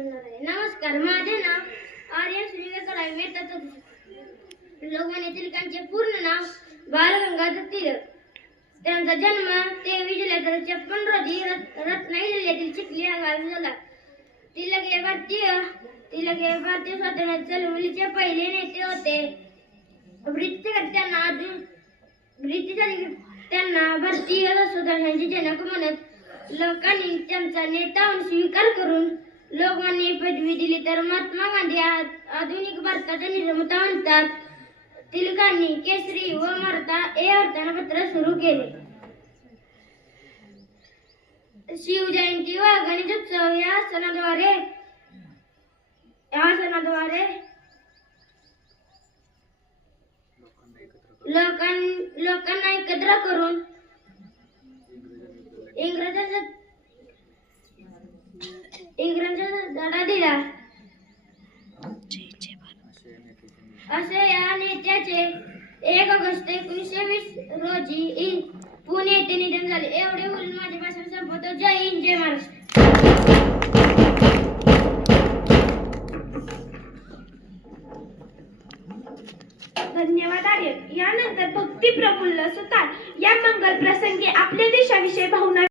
नमस्कार, माझे नाव आर्यन श्रीविवेक रायमेर. लोकमान्य टिळकांचे पूर्ण नाव बाळ गंगाधर टिळक. त्यांचा जन्म 23 जुलै 1956 रोजी रत्नागिरी जिल्ह्यातील चिखली या गावी झाला. टिळक हे भारतीय स्वातंत्र्य चळवळीचे पहिले नेते होते. ब्रिटिश त्यांना भारतीय स्वतंत्राची जनक म्हणत लोकांनी त्यांचा नेता म्हणून स्वीकार करून लोकमान्य पदवी दिली. तर महात्मा गांधी आधुनिक भारताचा निर्माता म्हणतात. टिळकांनी केसरी व मराठा हे वर्तमानपत्र सुरू केले. शिवजयंती व गणेशोत्सव या सणाद्वारे लोकांना एकत्र करून इंग्रजांचा धडा दिला. असे या नेत्याचे 1 ऑगस्ट 1920 रोजी पुणे येथे निधन झाले. एवढे बोलून माझे भाषण संपवतो. जय हिंद, जय महाराष्ट्र. धन्यवाद आर्यन. यानंतर भक्ती प्रफुल्ल सुतार या मंगल प्रसंगी आपल्या देशाविषयी भावना